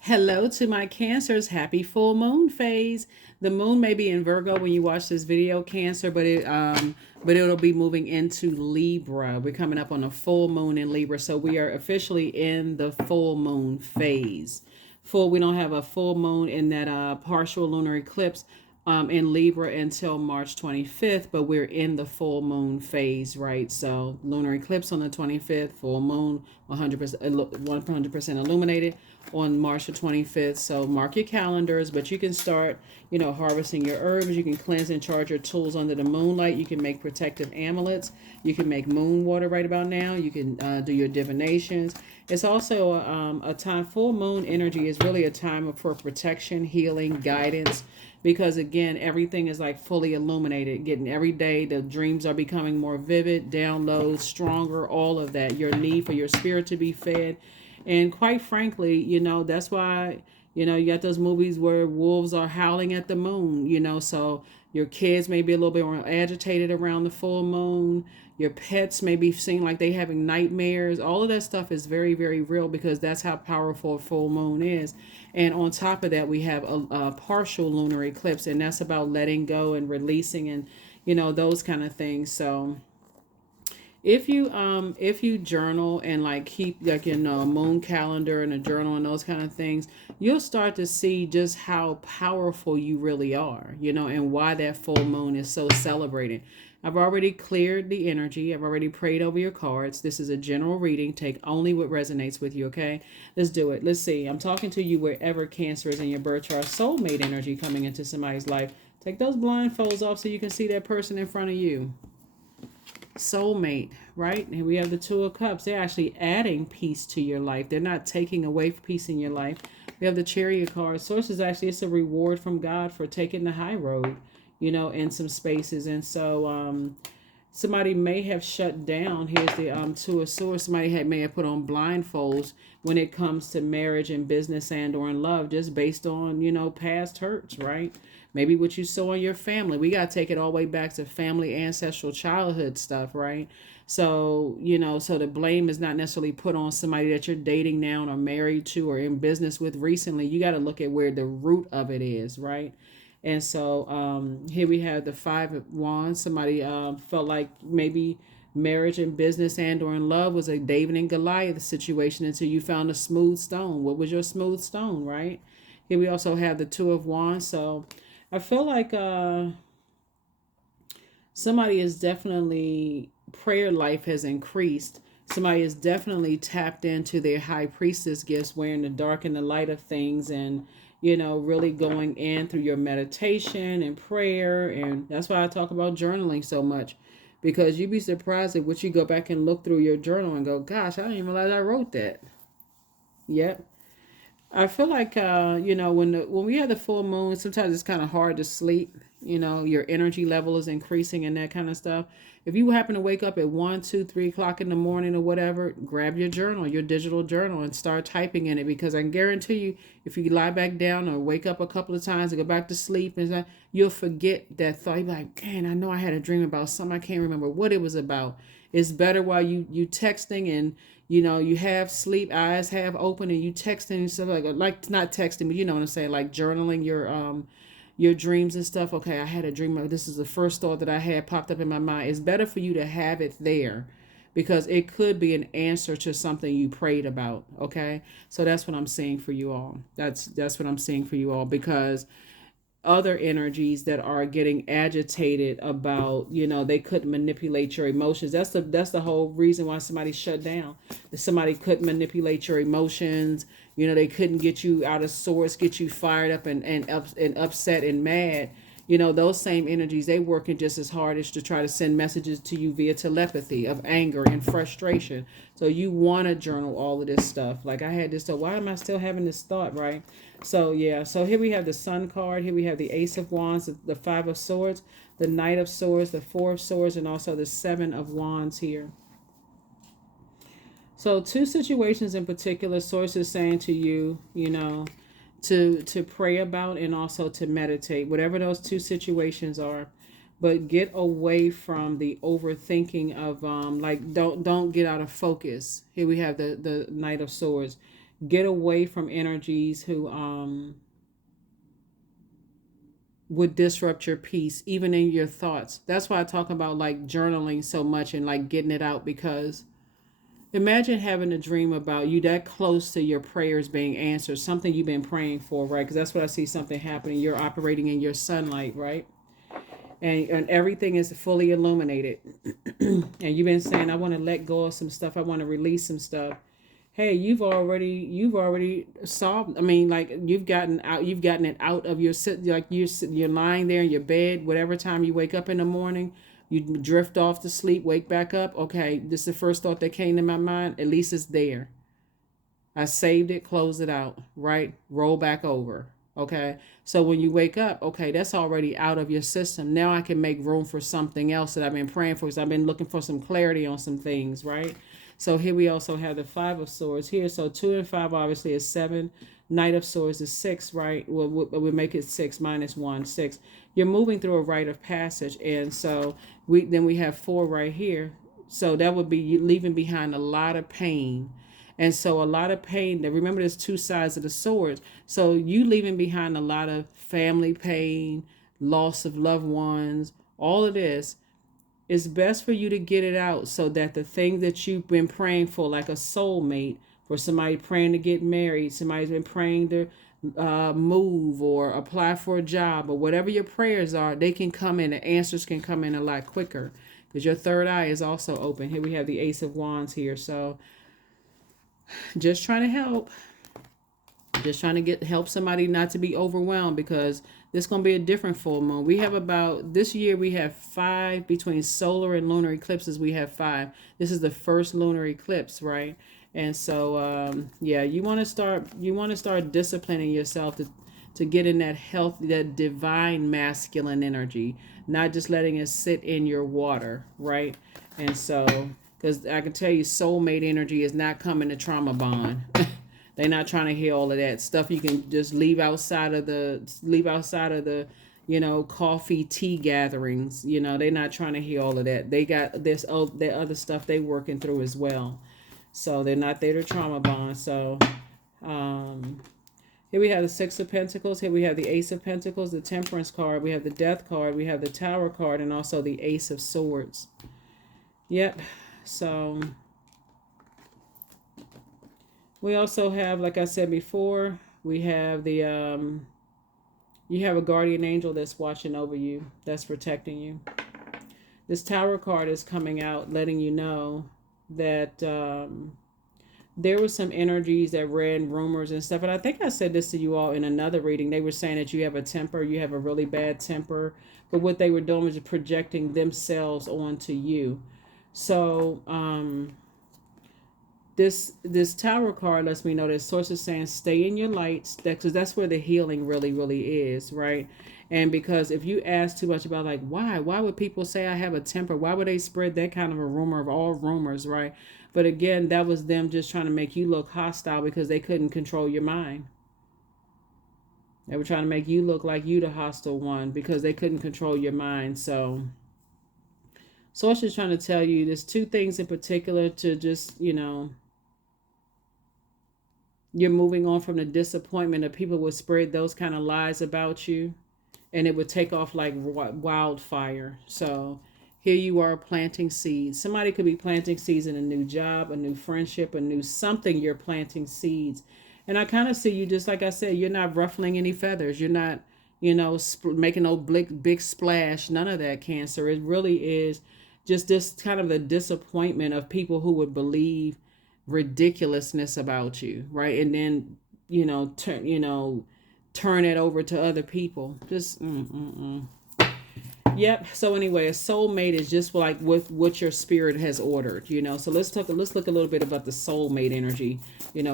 Hello to my Cancers. Happy full moon phase. The moon may be in Virgo when you watch this video, Cancer, but it'll be moving into Libra. We're coming up on a full moon in Libra, so we are officially in the full moon phase. We don't have a full moon in that partial lunar eclipse in Libra until March 25th, but we're in the full moon phase, right? So lunar eclipse on the 25th, full moon 100% illuminated on March the 25th. So mark your calendars, but you can start, harvesting your herbs. You can cleanse and charge your tools under the moonlight. You can make protective amulets. You can make moon water right about now. You can do your divinations. It's also a time, full moon energy is really a time for protection, healing, guidance, because again, everything is like fully illuminated. Getting every day, the dreams are becoming more vivid, downloads stronger, all of that. Your need for your spirit to be fed. And quite frankly, that's why, you got those movies where wolves are howling at the moon, so your kids may be a little bit more agitated around the full moon. Your pets may be seeing like they having nightmares. All of that stuff is very, very real because that's how powerful a full moon is. And on top of that, we have a partial lunar eclipse, and that's about letting go and releasing and, those kind of things. So if you journal and like keep like a moon calendar and a journal and those kind of things, you'll start to see just how powerful you really are, and why that full moon is so celebrated. I've already cleared the energy. I've already prayed over your cards. This is a general reading. Take only what resonates with you, okay? Let's do it. Let's see. I'm talking to you wherever Cancer is in your birth chart. Soulmate energy coming into somebody's life. Take those blindfolds off so you can see that person in front of you. Soulmate, right? And we have the Two of Cups. They're actually adding peace to your life. They're not taking away peace in your life. We have the Chariot card. Sources, actually, it's a reward from God for taking the high road, in some spaces. And so somebody may have shut down. Here's the Two of Swords. Somebody may have put on blindfolds when it comes to marriage and business and or in love, just based on, past hurts, right? Maybe what you saw in your family. We got to take it all the way back to family, ancestral, childhood stuff, right? So, so the blame is not necessarily put on somebody that you're dating now or married to or in business with recently. You got to look at where the root of it is, right? And so here we have the Five of Wands. Somebody felt like maybe marriage and business and or in love was a David and Goliath situation until you found a smooth stone. What was your smooth stone, right? Here we also have the Two of Wands. So I feel like somebody is definitely, prayer life has increased. Somebody is definitely tapped into their high priestess gifts, wearing the dark and the light of things, and really going in through your meditation and prayer. And that's why I talk about journaling so much, because you'd be surprised at what you go back and look through your journal and go, gosh, I didn't even realize I wrote that. Yep. I feel like when we have the full moon, sometimes it's kind of hard to sleep. Your energy level is increasing and that kind of stuff. If you happen to wake up at 1, 2, 3 o'clock in the morning or whatever, grab your journal, your digital journal, and start typing in it, because I can guarantee you, if you lie back down or wake up a couple of times and go back to sleep and stuff, you'll forget that thought. You'll be like, man, I know I had a dream about something. I can't remember what it was about. It's better while you texting and you have sleep, eyes have open, and you texting and stuff like not texting, but you know what I'm saying, like journaling your dreams and stuff. Okay, I had a dream of this, is the first thought that I had popped up in my mind. It's better for you to have it there, because it could be an answer to something you prayed about. Okay, so that's what I'm seeing for you all. That's what I'm seeing for you all, because other energies that are getting agitated about, they couldn't manipulate your emotions. That's the whole reason why somebody shut down. That somebody couldn't manipulate your emotions. They couldn't get you out of sorts, get you fired up and upset and mad. Those same energies, they working just as hard as to try to send messages to you via telepathy of anger and frustration. So you want to journal all of this stuff. Like I had this thought, why am I still having this thought, right? So yeah, so here we have the Sun card. Here we have the Ace of Wands, the Five of Swords, the Knight of Swords, the Four of Swords, and also the Seven of Wands here. So two situations in particular, sources saying to you, to pray about and also to meditate, whatever those two situations are. But get away from the overthinking of like don't get out of focus. Here we have the Knight of Swords. Get away from energies who would disrupt your peace, even in your thoughts. That's why I talk about like journaling so much and like getting it out, because imagine having a dream about you that close to your prayers being answered, something you've been praying for, right? Because that's what I see something happening. You're operating in your sunlight, right? And everything is fully illuminated. And you've been saying, I want to let go of some stuff. I want to release some stuff. Hey, you've already solved. I mean, like you've gotten it out of your like you're lying there in your bed. Whatever time you wake up in the morning, you drift off to sleep, wake back up. Okay, this is the first thought that came to my mind. At least it's there. I saved it, close it out, right? Roll back over. Okay. So when you wake up, okay, that's already out of your system. Now I can make room for something else that I've been praying for, because I've been looking for some clarity on some things, right? So here we also have the Five of Swords here. So 2 and 5 obviously is 7. Knight of Swords is 6, right? We make it 6 minus 1, 6. You're moving through a rite of passage. And so we have 4 right here. So that would be you leaving behind a lot of pain. And so a lot of pain. Remember, there's 2 sides of the sword. So you leaving behind a lot of family pain, loss of loved ones, all of this. It's best for you to get it out, so that the thing that you've been praying for, like a soulmate, for somebody praying to get married, somebody's been praying to move or apply for a job, or whatever your prayers are, they can come in. The answers can come in a lot quicker, because your third eye is also open. Here we have the Ace of Wands here. So just trying to help. Just trying to help somebody not to be overwhelmed, because this is going to be a different full moon. We have about, this year we have 5, between solar and lunar eclipses, we have 5. This is the first lunar eclipse, right? And so yeah, you want to start disciplining yourself to get in that healthy, that divine masculine energy, not just letting it sit in your water, right? And so, because I can tell you, soulmate energy is not coming to trauma bond. They're not trying to hear all of that stuff. You can just leave outside of the coffee tea gatherings. They're not trying to hear all of that. They got this their other stuff they working through as well. So they're not there to trauma bond. So here we have the 6 of Pentacles. Here we have the Ace of Pentacles, the Temperance card. We have the Death card. We have the Tower card, and also the Ace of Swords. Yep. So we also have, like I said before, we have the you have a guardian angel that's watching over you, that's protecting you. This Tower card is coming out, letting you know that there were some energies that ran rumors and stuff. And I think I said this to you all in another reading. They were saying that you have a temper, you have a really bad temper. But what they were doing was projecting themselves onto you. So this Tower card lets me know that source is saying stay in your lights, because that's where the healing really, really is, right? And because if you ask too much about, like, why would people say I have a temper? Why would they spread that kind of a rumor of all rumors, right? But again, that was them just trying to make you look hostile, because they couldn't control your mind. They were trying to make you look like you the hostile one, because they couldn't control your mind. So I was just trying to tell you, there's 2 things in particular to just, you're moving on from the disappointment that people would spread those kind of lies about you, and it would take off like wildfire. So here you are planting seeds. Somebody could be planting seeds in a new job, a new friendship, a new something. You're planting seeds. And I kind of see you, just like I said, you're not ruffling any feathers. You're not, making no big splash. None of that, Cancer. It really is just this kind of the disappointment of people who would believe ridiculousness about you, right? And then turn it over to other people. Just Yep. So anyway, a soulmate is just like with what your spirit has ordered, So let's look a little bit about the soulmate energy,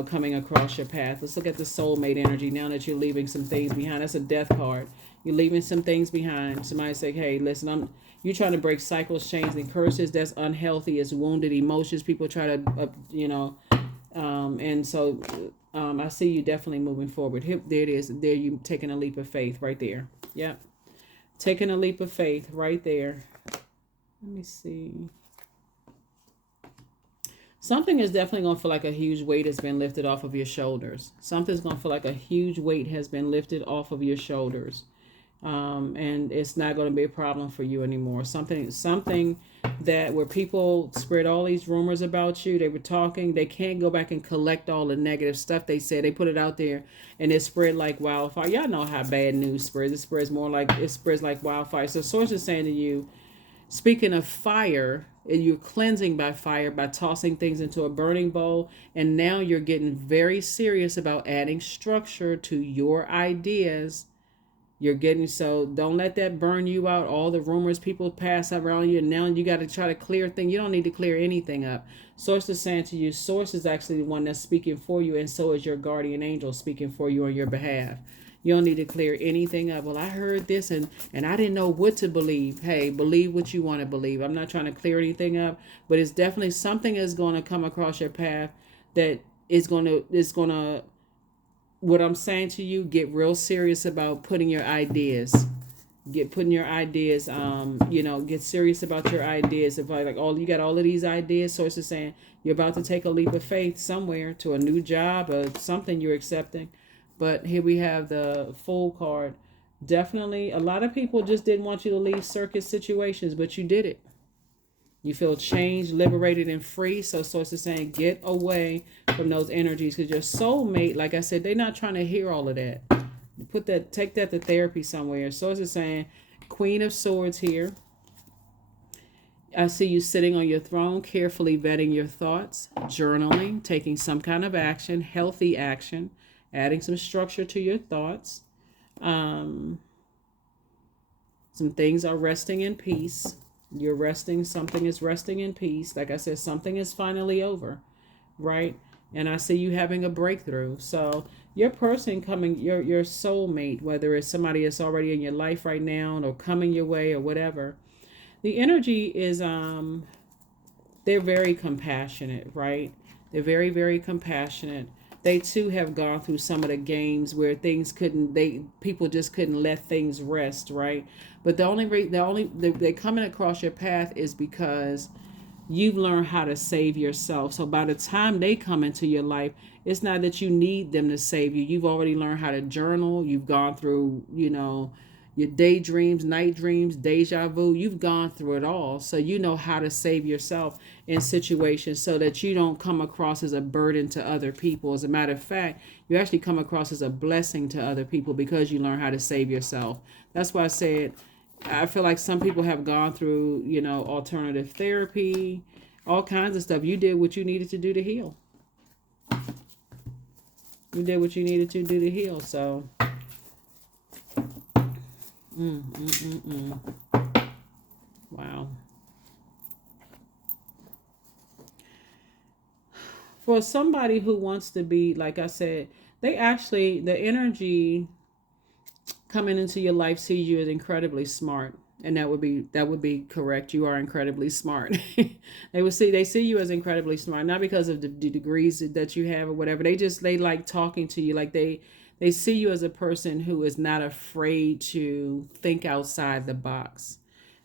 coming across your path. Let's look at the soulmate energy now that you're leaving some things behind. That's a Death card. You're leaving some things behind. Somebody say, hey, listen, you're trying to break cycles, chains, and curses. That's unhealthy. It's wounded emotions. People try to, and so I see you definitely moving forward. Here, there it is. There you taking a leap of faith right there. Yep. Taking a leap of faith right there. Let me see. Something is definitely going to feel like a huge weight has been lifted off of your shoulders. Something's going to feel like a huge weight has been lifted off of your shoulders. And it's not going to be a problem for you anymore. Something that where people spread all these rumors about you, they were talking, they can't go back and collect all the negative stuff they said. They put it out there and it spread like wildfire. Y'all know how bad news spreads. It spreads like wildfire. So source is saying to you, speaking of fire, and you're cleansing by fire by tossing things into a burning bowl, and now you're getting very serious about adding structure to your ideas. You're getting, so don't let that burn you out. All the rumors people pass around you, and now you got to try to clear things. You don't need to clear anything up. Source is saying to you, Source is actually the one that's speaking for you, and so is your guardian angel speaking for you on your behalf. You don't need to clear anything up. Well, I heard this and I didn't know what to believe. Hey, believe what you want to believe. I'm not trying to clear anything up, but it's definitely something is going to come across your path that is going to what I'm saying to you, get real serious about putting your ideas. Get serious about your ideas. If like all you got all of these ideas, sources saying you're about to take a leap of faith somewhere to a new job or something you're accepting. But here we have the Fool card. Definitely, a lot of people just didn't want you to leave circus situations, but you did it. You feel changed, liberated, and free. So source is saying get away from those energies, because your soulmate, like I said, they're not trying to hear all of that. Take that to therapy somewhere. Source is saying Queen of Swords here. I see you sitting on your throne, carefully vetting your thoughts, journaling, taking some kind of action, healthy action, adding some structure to your thoughts. Some things are resting in peace. You're resting. Something is resting in peace. Like I said, something is finally over, right? And I see you having a breakthrough. So your person coming, your soulmate, whether it's somebody that's already in your life right now or coming your way or whatever, the energy is they're very compassionate, right? They're very, very compassionate. They too have gone through some of the games where people just couldn't let things rest, right? But they're coming across your path is because you've learned how to save yourself. So by the time they come into your life, it's not that you need them to save you. You've already learned how to journal. You've gone through, your daydreams, night dreams, deja vu. You've gone through it all. So you know how to save yourself in situations so that you don't come across as a burden to other people. As a matter of fact, you actually come across as a blessing to other people because you learn how to save yourself. That's why I said I feel like some people have gone through, alternative therapy, all kinds of stuff. You did what you needed to do to heal. You did what you needed to do to heal. So, wow. For somebody who wants to be, like I said, the energy coming into your life sees you as incredibly smart, and that would be correct. You are incredibly smart. They see you as incredibly smart, not because of the degrees that you have or whatever. They like talking to you. Like they see you as a person who is not afraid to think outside the box.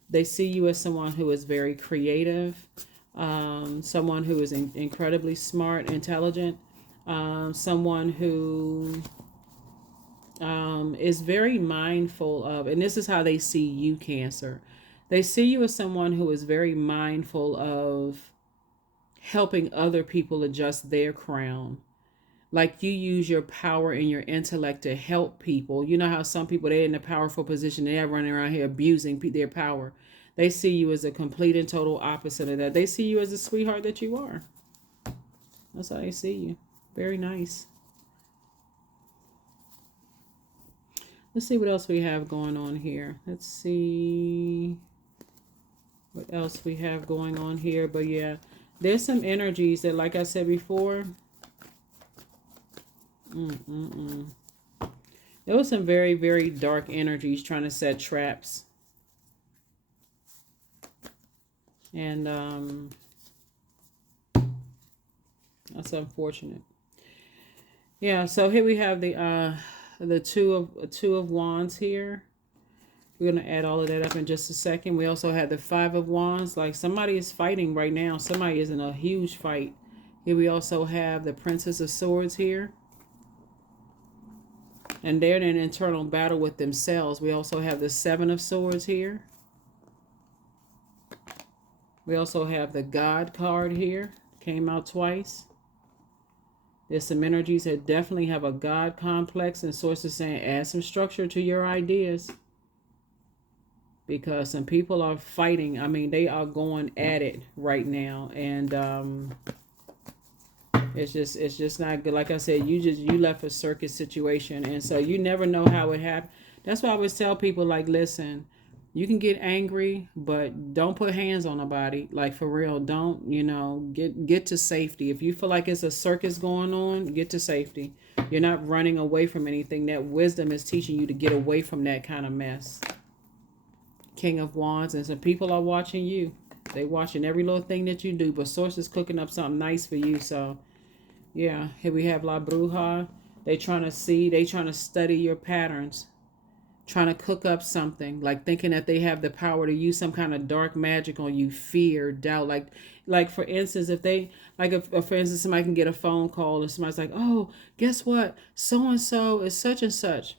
They see you as someone who is very creative, someone who is incredibly smart, intelligent, someone who is very mindful of, and this is how they see you, Cancer. They see you as someone who is very mindful of helping other people adjust their crown. Like you use your power and your intellect to help people. You know how some people, they're in a powerful position, they're running around here abusing their power. They see you as a complete and total opposite of that. They see you as a sweetheart that you are. That's how they see you. Very nice. Let's see what else we have going on here. Let's see what else we have going on here. But yeah, there's some energies that, like I said before, there was some very, very dark energies trying to set traps. And that's unfortunate. Yeah, so here we have the two of wands here. We're going to add all of that up in just a second. We also have the 5 of wands. Like somebody is fighting right now. Somebody is in a huge fight. Here we also have the Princess of Swords here. And they're in an internal battle with themselves. We also have the Seven of Swords here. We also have the God card here. Came out twice. There's some energies that definitely have a God complex, and sources saying add some structure to your ideas. Because some people are fighting. I mean, they are going at it right now. And it's just not good. Like I said, you left a circus situation, and so you never know how it happened. That's why I always tell people, like, listen, you can get angry, but don't put hands on nobody. Like, for real, don't, get to safety. If you feel like it's a circus going on, get to safety. You're not running away from anything. That wisdom is teaching you to get away from that kind of mess. King of Wands, and some people are watching you. They watching every little thing that you do, but source is cooking up something nice for you. So yeah, here we have La Bruja. They trying to study your patterns, trying to cook up something, like thinking that they have the power to use some kind of dark magic on you, fear, doubt. Like for instance, if for instance, somebody can get a phone call and somebody's like, oh, guess what? So-and-so is such and such.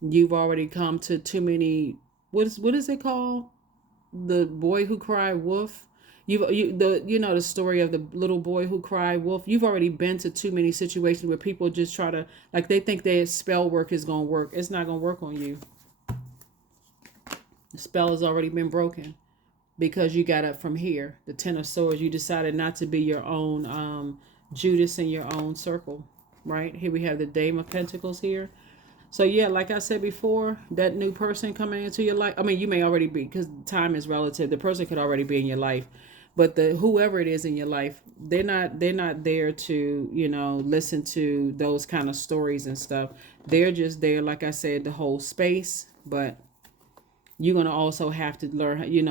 You've already come to too many, what is it called? The boy who cried wolf. The story of the little boy who cried wolf. You've already been to too many situations where people just try to, like, they think their spell work is gonna work. It's not gonna work on you. The spell has already been broken because you got up from here. The Ten of Swords. You decided not to be your own Judas in your own circle. Right here we have the Dame of Pentacles here. So yeah, like I said before, that new person coming into your life. I mean, you may already be, because time is relative. The person could already be in your life, but whoever it is in your life, they're not there to listen to those kind of stories and stuff. They're just there, like I said, to hold space. But you're gonna also have to learn. You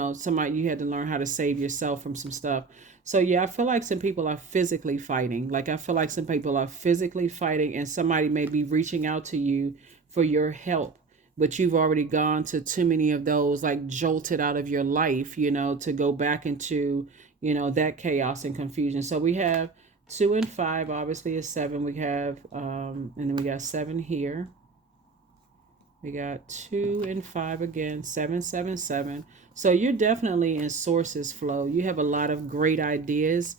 had to learn how to save yourself from some stuff. So yeah, I feel like some people are physically fighting. Like I feel like some people are physically fighting, and somebody may be reaching out to you for your help, but you've already gone to too many of those, like jolted out of your life, to go back into, that chaos and confusion. So we have 2 and 5, obviously is 7. We have, and then we got 7 here. We got 2 and 5 again, 7, 7, 7. So you're definitely in sources flow. You have a lot of great ideas.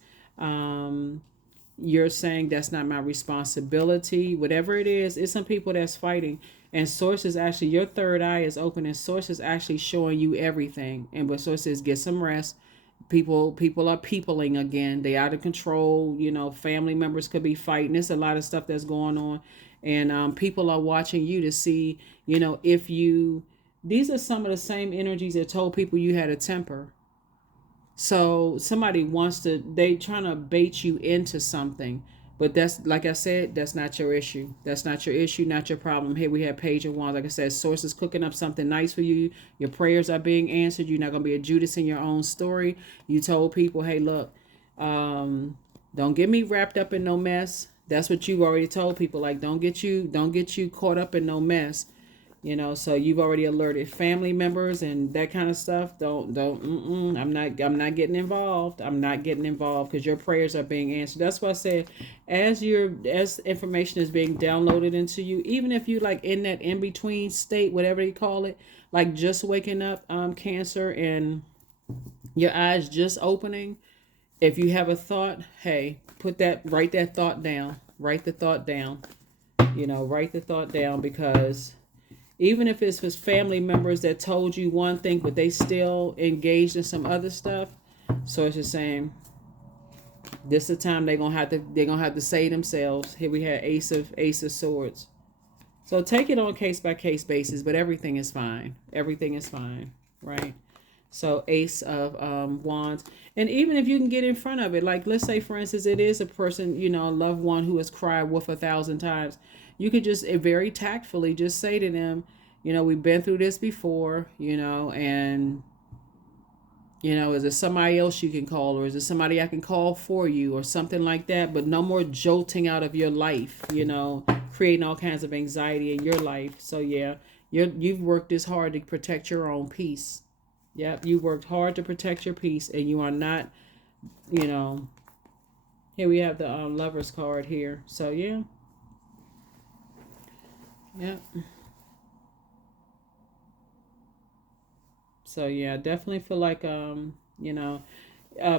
You're saying that's not my responsibility. Whatever it is, it's some people that's fighting. And source is actually, your third eye is open, and source is actually showing you everything. And but source says, get some rest. People are peopling again. They out of control. Family members could be fighting. There's a lot of stuff that's going on. And people are watching you to see, if you, these are some of the same energies that told people you had a temper. So somebody they trying to bait you into something. But that's, like I said, that's not your issue. That's not your issue, not your problem. Here we have Page of Wands. Like I said, source is cooking up something nice for you. Your prayers are being answered. You're not going to be a Judas in your own story. You told people, hey, look, don't get me wrapped up in no mess. That's what you've already told people. Like, don't get you caught up in no mess. So you've already alerted family members and that kind of stuff. I'm not getting involved. I'm not getting involved, because your prayers are being answered. That's why I said, as information is being downloaded into you, even if you like in that in between state, whatever they call it, like just waking up, Cancer, and your eyes just opening. If you have a thought, hey, write that thought down. Write the thought down. Write the thought down, because even if it's with family members that told you one thing, but they still engaged in some other stuff. So it's just saying, this is the time they're gonna have to say themselves. Here we have Ace of Swords. So take it on a case by case basis, but everything is fine. Everything is fine, right? So Ace of Wands. And even if you can get in front of it, like let's say for instance, it is a person, a loved one who has cried wolf 1,000 times. You could just very tactfully just say to them, we've been through this before, and, is there somebody else you can call, or is there somebody I can call for you, or something like that? But no more jolting out of your life, creating all kinds of anxiety in your life. So yeah, you've worked this hard to protect your own peace. Yep, you worked hard to protect your peace, and you are not, Here we have the Lovers card here. So yeah, yeah. So yeah, definitely feel like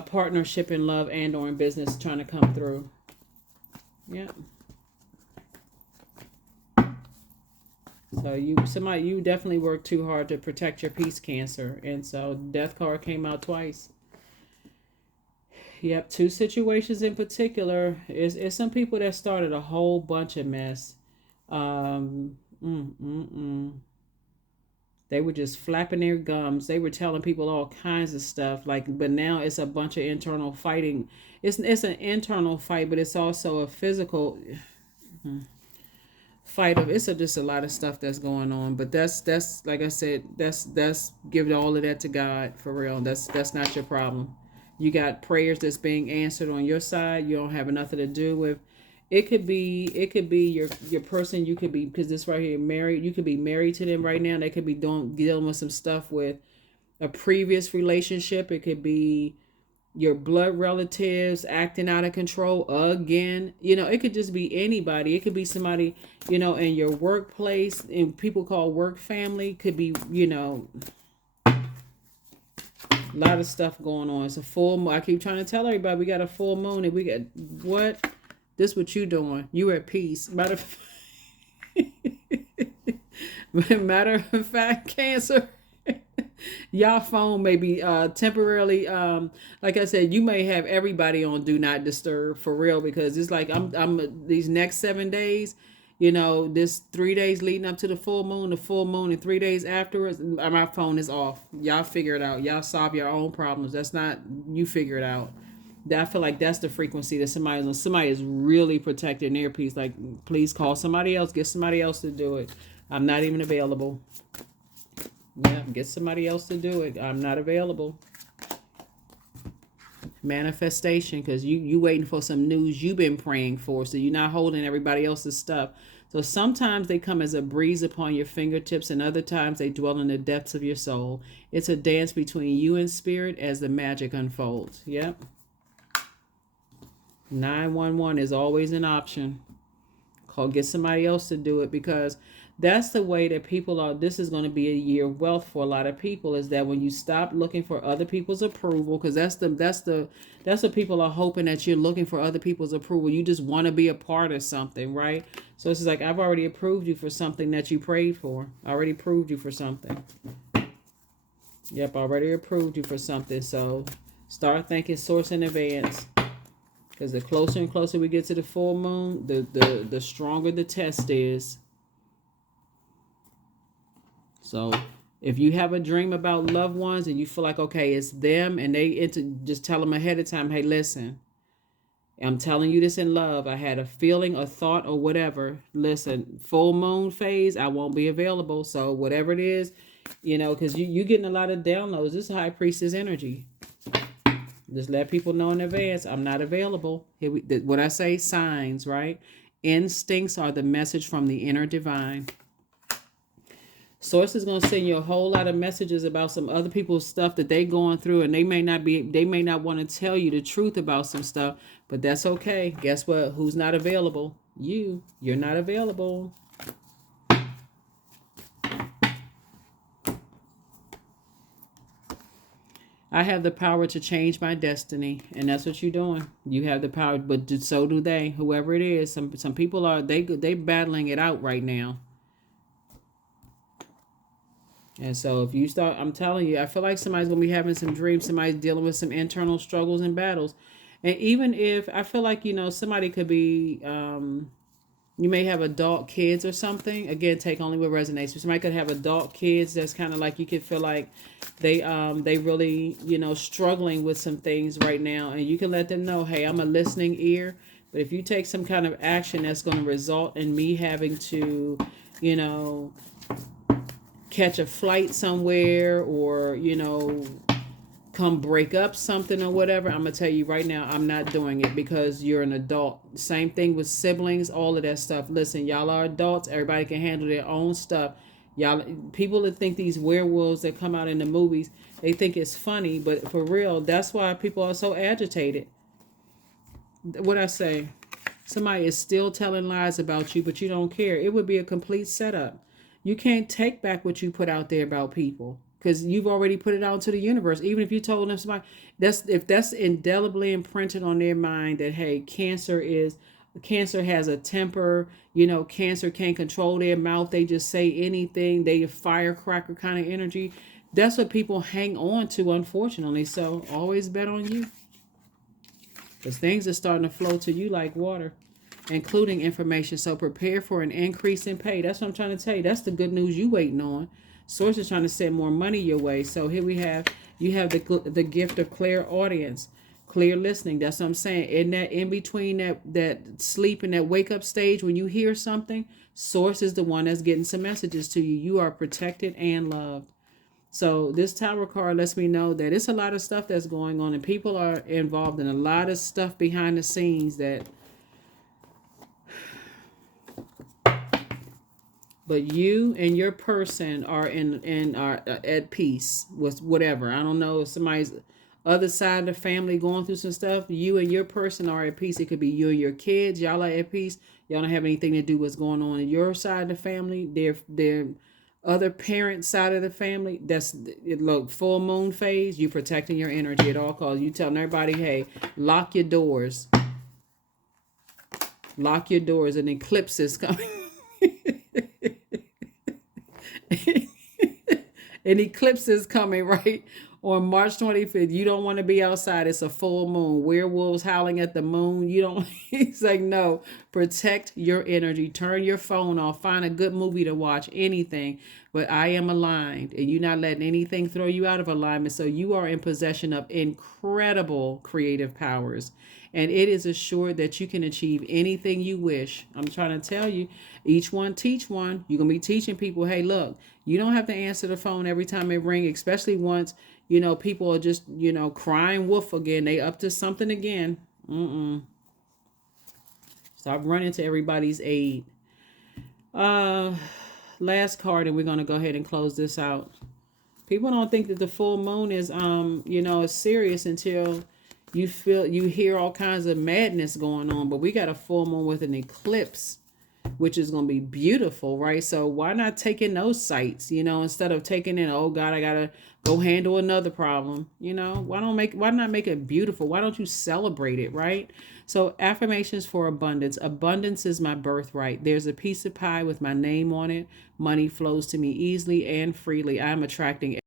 partnership in love and or in business trying to come through. Yeah. So you definitely work too hard to protect your peace, Cancer, and so Death card came out twice. Yep, two situations in particular. Is some people that started a whole bunch of mess. Um, mm, mm, mm. They were just flapping their gums. They were telling people all kinds of stuff. Like, but now it's a bunch of internal fighting. It's an internal fight, but it's also a physical fight of just a lot of stuff that's going on. But that's like I said, that's give all of that to God for real. That's not your problem. You got prayers that's being answered on your side. You don't have nothing to do with. It could be your person. You could be, because this right here, married. You could be married to them right now. They could be dealing with some stuff with a previous relationship. It could be your blood relatives acting out of control again. It could just be anybody. It could be somebody, in your workplace, and people call work family. Could be, a lot of stuff going on. It's a full moon. I keep trying to tell everybody we got a full moon, and we got what? This what you doing? You at peace. Matter of fact, Cancer. Y'all phone may be temporarily, like I said, you may have everybody on do not disturb for real, because it's like I'm these next 7 days, this 3 days leading up to the full moon and 3 days afterwards, my phone is off. Y'all figure it out. Y'all solve your own problems. That's not, you figure it out. I feel like that's the frequency that somebody is really protecting their peace. Like, please call somebody else, get somebody else to do it. I'm not even available. Yeah, get somebody else to do it. I'm not available. Manifestation, because you waiting for some news you've been praying for, so you're not holding everybody else's stuff. So sometimes they come as a breeze upon your fingertips, and other times they dwell in the depths of your soul. It's a dance between you and spirit as the magic unfolds. Yep. 911 is always an option. Get somebody else to do it, because that's the way that people are. This is going to be a year of wealth for a lot of people, is that when you stop looking for other people's approval, because that's what people are hoping, that you're looking for other people's approval. You just want to be a part of something, right? So it's like, I've already approved you for something that you prayed for. I already approved you for something. Yep, I already approved you for something. So start thanking source in advance. Because the closer and closer we get to the full moon, the stronger the test is. So if you have a dream about loved ones and you feel like, okay, it's them, and just tell them ahead of time, hey, listen, I'm telling you this in love. I had a feeling, a thought, or whatever. Listen, full moon phase, I won't be available. So whatever it is, because you getting a lot of downloads. This is high priestess energy. Just let people know in advance, I'm not available. What I say, signs, right? Instincts are the message from the inner divine. Source is going to send you a whole lot of messages about some other people's stuff that they going through, and they may not want to tell you the truth about some stuff, but that's okay. Guess what? Who's not available? You're not available. I have the power to change my destiny, and that's what you're doing. You have the power, but so do they. Whoever it is, some people are they battling it out right now. And so if you start, I'm telling you, I feel like somebody's gonna be having some dreams. Somebody's dealing with some internal struggles and battles, and even if I feel like somebody could be. You may have adult kids or something. Again, take only what resonates. So somebody could have adult kids that's kind of like, you could feel like they really struggling with some things right now, and you can let them know, hey, I'm a listening ear. But if you take some kind of action that's going to result in me having to catch a flight somewhere, or come break up something or whatever, I'm gonna tell you right now, I'm not doing it, because you're an adult. Same thing with siblings, all of that stuff. Listen, y'all are adults. Everybody can handle their own stuff. Y'all, people that think these werewolves that come out in the movies, they think it's funny, but for real, that's why people are so agitated. What I say, somebody is still telling lies about you, but you don't care. It would be a complete setup. You can't take back what you put out there about people because you've already put it out into the universe. Even if you told them somebody, that's if that's indelibly imprinted on their mind that hey, cancer has a temper. Cancer can't control their mouth. They just say anything. They a firecracker kind of energy. That's what people hang on to, unfortunately. So always bet on you. Because things are starting to flow to you like water, including information. So prepare for an increase in pay. That's what I'm trying to tell you. That's the good news you waiting on. Source is trying to send more money your way. So here you have the gift of clairaudience, clear listening. That's what I'm saying. In between that sleep and that wake up stage, when you hear something, source is the one that's getting some messages to you. You are protected and loved. So this tower card lets me know that it's a lot of stuff that's going on and people are involved in a lot of stuff behind the scenes but you and your person are are at peace with whatever. I don't know if somebody's other side of the family going through some stuff. You and your person are at peace. It could be you and your kids. Y'all are at peace. Y'all don't have anything to do with what's going on in your side of the family. Their other parent side of the family. That's it. Look, full moon phase. You protecting your energy at all costs. You telling everybody, hey, lock your doors. Lock your doors. An eclipse is coming. An eclipse is coming, right? On March 25th. You don't want to be outside. It's a full moon. Werewolves howling at the moon. You don't. He's like, no. Protect your energy. Turn your phone off. Find a good movie to watch. Anything. But I am aligned. And you're not letting anything throw you out of alignment. So you are in possession of incredible creative powers. And it is assured that you can achieve anything you wish. I'm trying to tell you, each one teach one. You're going to be teaching people, hey, look, you don't have to answer the phone every time it rings, especially once, people are just, crying wolf again. They up to something again. Stop running to everybody's aid. Last card, and we're going to go ahead and close this out. People don't think that the full moon is, is serious until you hear all kinds of madness going on. But we got a full moon with an eclipse, which is going to be beautiful, right? So why not take in those sights, instead of taking in, oh God, I gotta go handle another problem. Why not make it beautiful? Why don't you celebrate it, right? So affirmations for abundance. Abundance is my birthright. There's a piece of pie with my name on it. Money flows to me easily and freely. I'm attracting.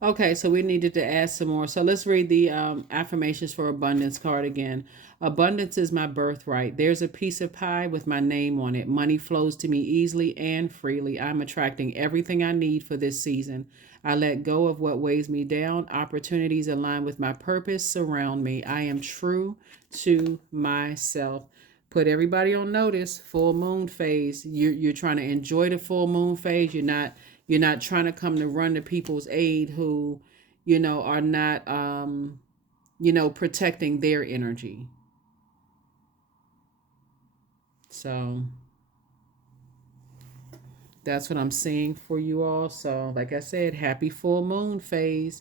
Okay, so we needed to add some more. So let's read the affirmations for abundance card again. Abundance is my birthright. There's a piece of pie with my name on it. Money flows to me easily and freely. I'm attracting everything I need for this season. I let go of what weighs me down. Opportunities aligned with my purpose surround me. I am true to myself. Put everybody on notice. Full moon phase. You're trying to enjoy the full moon phase. You're not trying to come to run to people's aid who, are not, protecting their energy. So that's what I'm seeing for you all. So like I said, happy full moon phase.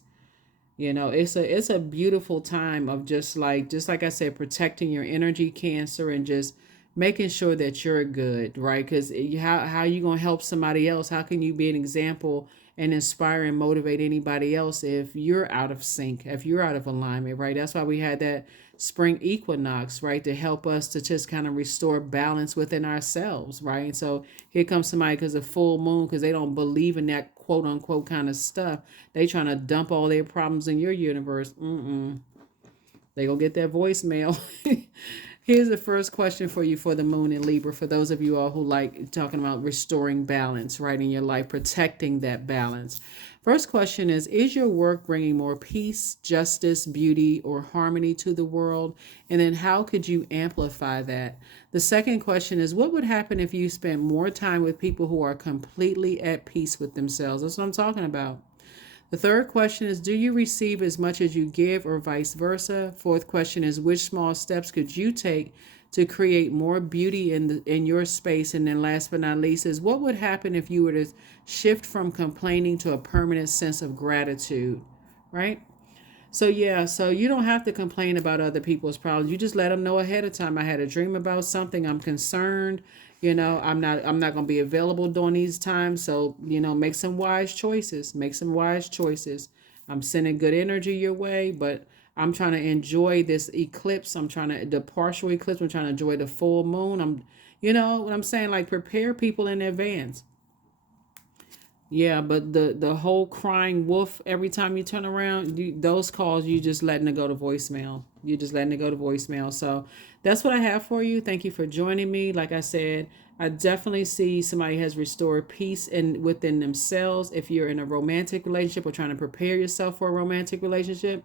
It's a beautiful time of just like I said, protecting your energy, Cancer, and just making sure that you're good, right? Because how you gonna help somebody else? How can you be an example and inspire and motivate anybody else if you're out of sync, if you're out of alignment, right? That's why we had that spring equinox, right, to help us to just kind of restore balance within ourselves, right? So here comes somebody because of full moon, because they don't believe in that quote unquote kind of stuff. They trying to dump all their problems in your universe. They gonna get that voicemail. Here's the first question for you for the moon in Libra, for those of you all who like talking about restoring balance, right, in your life, protecting that balance. First question is your work bringing more peace, justice, beauty, or harmony to the world? And then how could you amplify that? The second question is, what would happen if you spent more time with people who are completely at peace with themselves? That's what I'm talking about. The third question is, do you receive as much as you give, or vice versa? Fourth question is, which small steps could you take to create more beauty in your space? And then last but not least is, what would happen if you were to shift from complaining to a permanent sense of gratitude, right? So yeah, so you don't have to complain about other people's problems. You just let them know ahead of time. I had a dream about something. I'm concerned. I'm not going to be available during these times. So, make some wise choices. Make some wise choices. I'm sending good energy your way, but I'm trying to enjoy this eclipse. I'm trying to the partial eclipse. I'm trying to enjoy the full moon. You know what I'm saying? Like, prepare people in advance. Yeah, but the whole crying wolf every time you turn around, those calls, you just letting it go to voicemail. You just letting it go to voicemail. So that's what I have for you. Thank you for joining me. Like I said, I definitely see somebody has restored peace within themselves. If you're in a romantic relationship or trying to prepare yourself for a romantic relationship,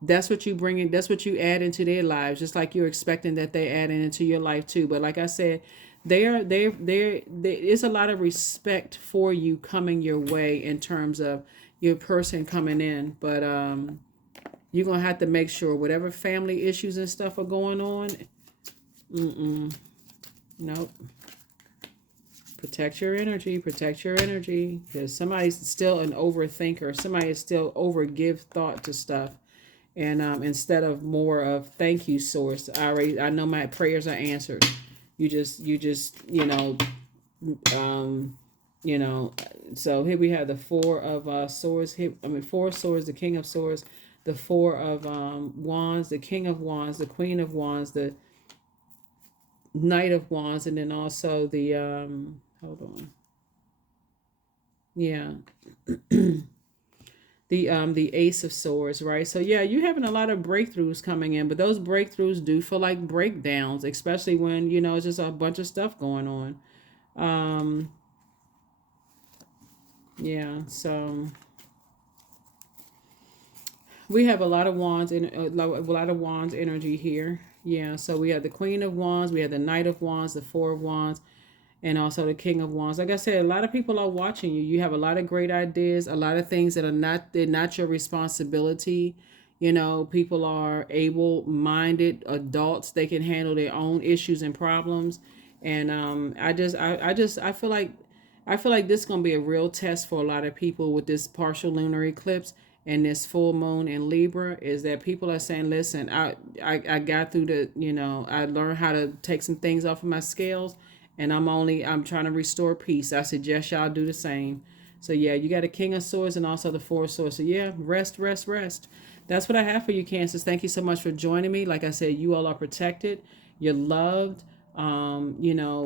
that's what you bring in, that's what you add into their lives, just like you're expecting that they add into your life too. But like I said, there's a lot of respect for you coming your way in terms of your person coming in. But you're gonna have to make sure whatever family issues and stuff are going on. Nope. Protect your energy. Protect your energy, because somebody's still an overthinker. Somebody is still overgive thought to stuff, and instead of more of thank you, source. I know my prayers are answered. You just um you know so here we have the four of swords here. Four of swords, the king of swords, the four of wands, the king of wands, the queen of wands, the knight of wands, and then also the hold on, yeah, the ace of swords, right? So yeah, you're having a lot of breakthroughs coming in, but those breakthroughs do feel like breakdowns, especially when it's just a bunch of stuff going on. um yeah, so we have a lot of wands in a lot of wands energy here. Yeah, so we have the queen of wands, we have the knight of wands, the four of wands, and also the king of wands. Like I said, a lot of people are watching you. You have a lot of great ideas, a lot of things that they're not your responsibility. People are able-minded adults. They can handle their own issues and problems. And I feel like this is going to be a real test for a lot of people with this partial lunar eclipse and this full moon in Libra, is that people are saying, listen, I got through I learned how to take some things off of my scales, and I'm trying to restore peace. I suggest y'all do the same. So yeah, you got a king of swords and also the four of swords. So yeah, rest, rest, rest. That's what I have for you, Cancers. Thank you so much for joining me. Like I said, you all are protected. You're loved.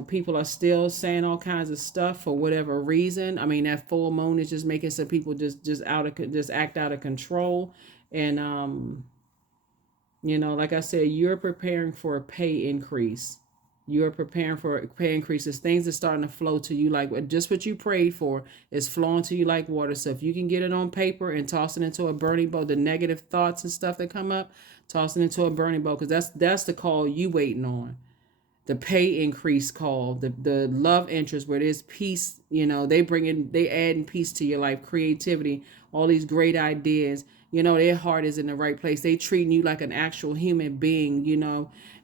People are still saying all kinds of stuff for whatever reason. I mean, that full moon is just making some people just act out of control. And like I said, you're preparing for a pay increase. You're preparing for pay increases. Things are starting to flow to you like just what you prayed for is flowing to you like water. So if you can get it on paper and toss it into a burning bowl, the negative thoughts and stuff that come up, toss it into a burning bowl, because that's the call you waiting on. The pay increase call, the love interest where there's peace. They add in peace to your life, creativity, all these great ideas. Their heart is in the right place. They treating you like an actual human being.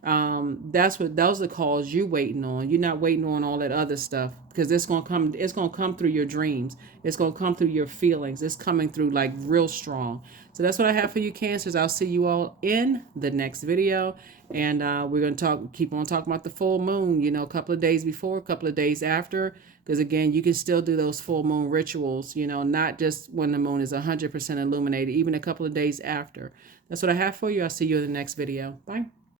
Those are the calls you waiting on. You're not waiting on all that other stuff, because it's gonna come through your dreams. It's gonna come through your feelings. It's coming through like real strong. So that's what I have for you, Cancers. I'll see you all in the next video. And we're going to keep on talking about the full moon, a couple of days before, a couple of days after. Because again, you can still do those full moon rituals, not just when the moon is 100% illuminated, even a couple of days after. That's what I have for you. I'll see you in the next video. Bye.